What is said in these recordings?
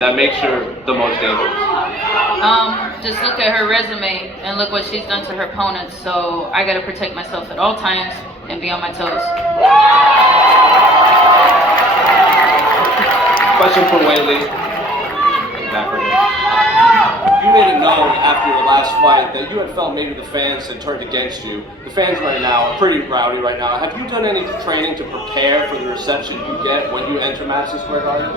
that makes her the most dangerous? Just look at her resume and look what she's done to her opponents. So I gotta protect myself at all times and be on my toes. Question for Whaley. You made it known after your last fight that you had felt maybe the fans had turned against you. The fans right now are pretty rowdy right now. Have you done any training to prepare for the reception you get when you enter Madison Square Garden?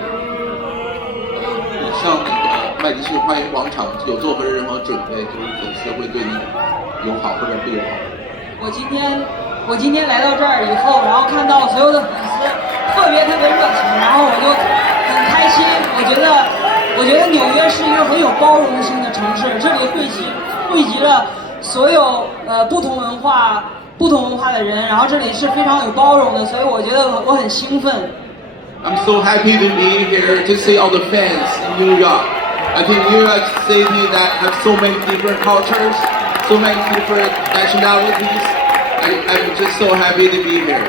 上那个麦迪逊花园广场有做过任何准备，就是粉丝会对你友好或者不友好？我今天来到这儿以后，然后看到所有的粉丝特别热情，然后我就很开心。我觉得纽约是一个很有包容性的城市，这里汇集了所有不同文化的人，然后这里是非常有包容的，所以我觉得我很兴奋。I'm so happy to be here to see all the fans in New York. I think New York City that has so many different cultures, so many different nationalities. I'm just so happy to be here.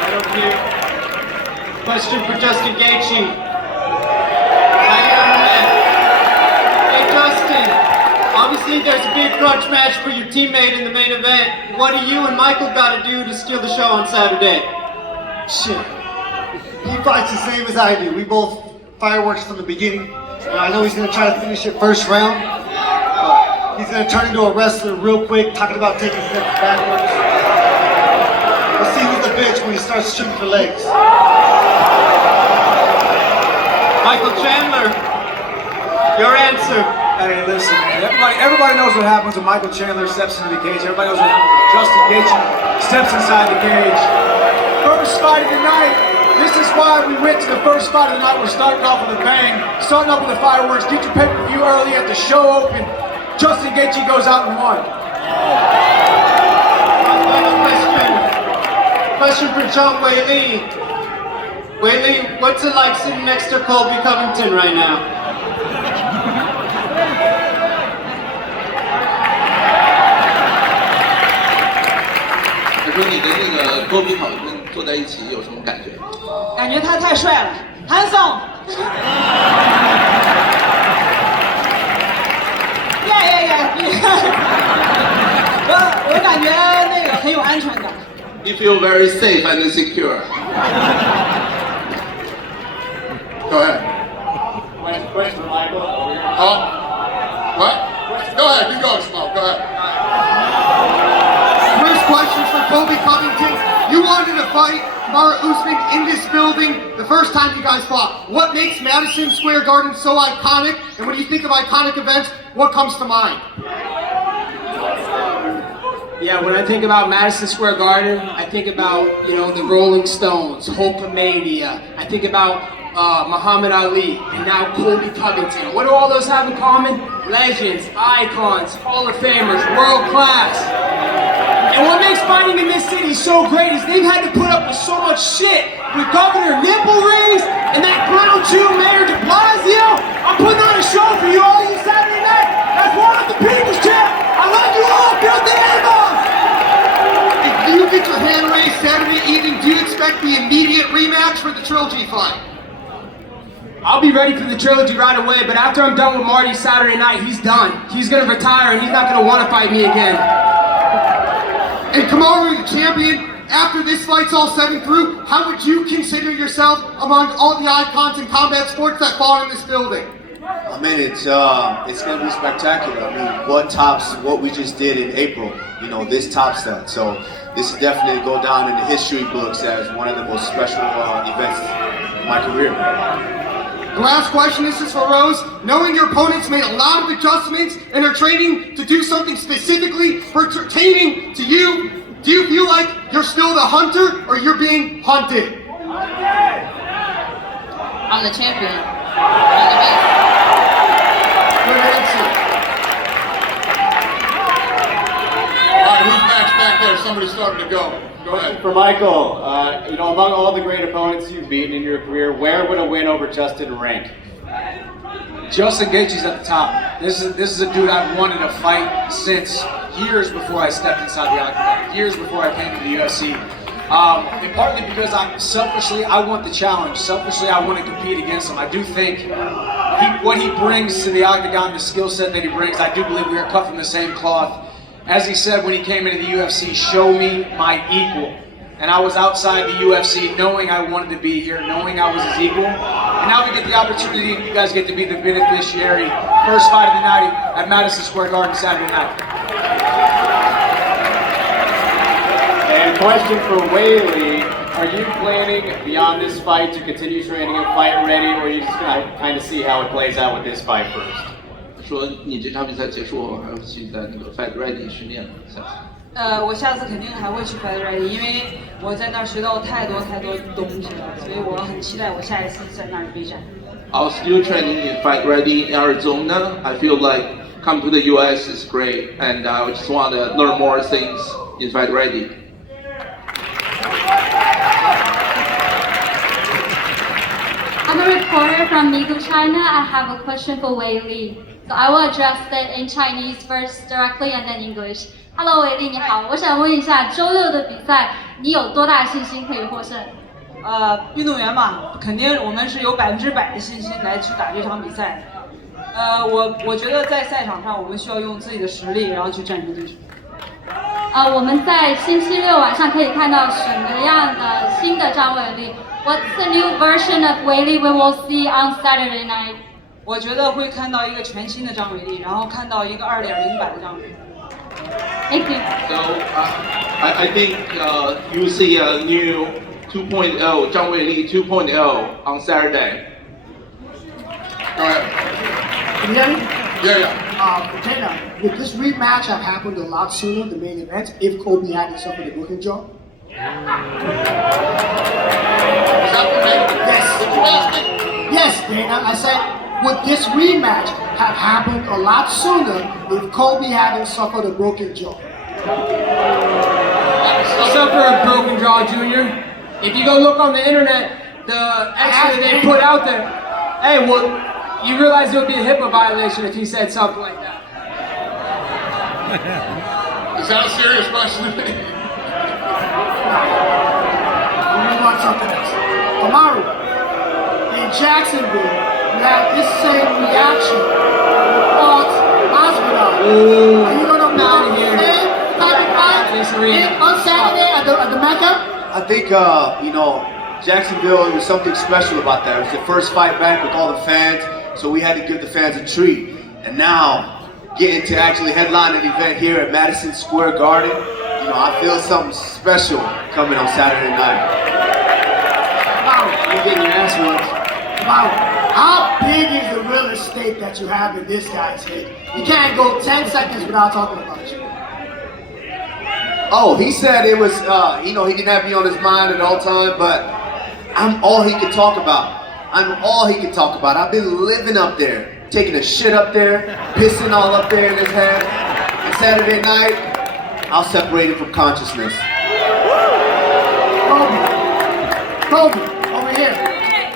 Right over here. Question for Justin Gaethje. Hey Justin, obviously there's a big grudge match for your teammate in the main event. What do you and Michael got to do to steal the show on Saturday? Shit. He fights the same as I do. We both fireworks from the beginning. And I know he's going to try to finish it first round. He's going to turn into a wrestler real quick, talking about taking steps backwards. We'll see who's the bitch when he starts shooting for legs. Michael Chandler, your answer. Hey, listen, man. Everybody knows what happens when Michael Chandler steps into the cage. Everybody knows what happens when Justin Gaethje steps inside the cage. First fight of the night. This is why we went to the first fight of the night. We're starting off with a bang, starting off with the fireworks. Get your pay-per-view early at the show open. Justin Gaethje goes out and won. Question for John Whaley. Whaley, what's it like sitting next to Colby Covington right now? 他说你跟那个Colby考顿坐在一起有什么感觉？感觉他太帅了，handsome。我感觉那个很有安全感。You feel very safe and secure. Go ahead. Question for Michael. What? Go ahead. You go, Usman. Go ahead. First question for Colby Covington. You wanted to fight Kamaru Usman in this building the first time you guys fought. What makes Madison Square Garden so iconic? And when you think of iconic events, what comes to mind? Yeah, when I think about Madison Square Garden, I think about, the Rolling Stones, Hulkamania. I think about Muhammad Ali, and now Colby Covington. What do all those have in common? Legends, icons, Hall of Famers, world class. And what makes fighting in this city so great is they've had to put up with so much shit. With Governor Nipple Rings and that clown Jew Mayor de Blasio. I'm putting on a show for you all you Saturday night. That's one of the people's champ. I love you all, filthy animals. If you get your hand raised Saturday evening, do you expect the immediate rematch for the trilogy fight? I'll be ready for the trilogy right away, but after I'm done with Marty Saturday night, he's done. He's gonna retire and he's not gonna wanna fight me again. And Kamaru, the champion, after this fight's all said and through, how would you consider yourself among all the icons in combat sports that fought in this building? I mean, it's gonna be spectacular. I mean, what tops what we just did in April? This tops that. So this is definitely go down in the history books as one of the most special events in my career. The last question, this is for Rose. Knowing your opponents made a lot of adjustments and are training to do something specifically pertaining to you, do you feel like you're still the hunter or you're being hunted? I'm the champion. I'm the best. Good answer. All right, who's next back there? Somebody's starting to go. Go ahead. For Michael, among all the great opponents you've beaten in your career, where would a win over Justin rank? Justin Gaethje's at the top. This is a dude I've wanted to fight since years before I stepped inside the octagon, years before I came to the UFC. And partly because I want the challenge. Selfishly, I want to compete against him. I do think what he brings to the octagon, the skill set that he brings, I do believe we are cut from the same cloth. As he said when he came into the UFC, show me my equal. And I was outside the UFC knowing I wanted to be here, knowing I was his equal. And now we get the opportunity, you guys get to be the beneficiary. First fight of the night at Madison Square Garden Saturday night. And question for Weili, are you planning beyond this fight to continue training and fight ready, or are you just going to kind of see how it plays out with this fight first? 说你这场比赛结束后还会去在那个 Fight Ready 训练下次。我下次肯定还会去 Fight Ready， 因为我在那儿学到太多东西了，所以我很期待我下一次在那儿备战。I was still training in Fight Ready in Arizona. I feel like come to the US is great, and I just want to learn more things in Fight Ready. I'm a reporter from Migu, China. I have a question for Weili. So I will address it in Chinese first directly and then English. Hello, Weili, 你好。我想问一下，周六的比赛，你有多大信心可以获胜？运动员嘛，肯定我们是有100%的信心来去打这场比赛的。我觉得在赛场上，我们需要用自己的实力，然后去战胜对手。我们在星期六晚上可以看到什么样的新的张伟丽 ？What's the new version of Weili we will see on Saturday night？ 我觉得会看到一个全新的张伟丽，然后看到一个2.0版的张伟丽。Thank you. So I think you see a new 2.0 Zhang Weili 2.0 on Saturday. Go ahead. Can you hear me? Yeah. Dana, would this rematch have happened a lot sooner, the main event, if Colby hadn't suffered a broken jaw? Yes, Dana. I said, would this rematch have happened a lot sooner if Colby hadn't suffered a broken jaw? Suffer a broken jaw, Junior. If you go look on the internet, the X-ray they put out there, hey, well, you realize there would be a HIPAA violation if he said something like that. Is that a serious question? Let me want something else. Kamaru, in Jacksonville, you had this same reaction. Are you going to put on the same type of fight on Saturday at the Mecca? I think, Jacksonville, it was something special about that. It was the first fight back with all the fans, so we had to give the fans a treat. And now, getting to actually headline an event here at Madison Square Garden, I feel something special coming on Saturday night. Wow. You're getting your ass whooped. Wow. How big is the real estate that you have in this guy's head? You can't go 10 seconds without talking about you. Oh, he said it was, he didn't have me on his mind at all time, but I'm all he could talk about. I'm all he could talk about. I've been living up there, taking a shit up there, pissing all up there in his head. And Saturday night, I'll separate him from consciousness. Colby, over here.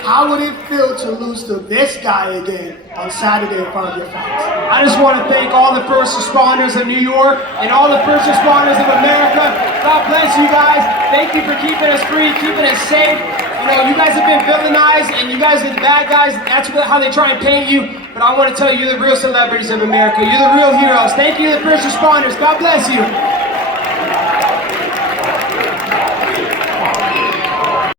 How would it feel to lose to this guy again on Saturday in front of your fans? I just want to thank all the first responders of New York and all the first responders of America. God bless you guys. Thank you for keeping us free, keeping us safe. You guys have been villainized and you guys are the bad guys. That's how they try and paint you. But I want to tell you, you're the real celebrities of America. You're the real heroes. Thank you to the first responders. God bless you.